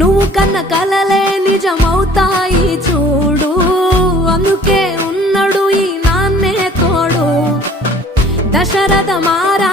నువ్వు కన్న కలలే నిజమవుతాయి చూడు, అందుకే ఉన్నాడు ఈ నాన్నే తోడు. దశరథ మారా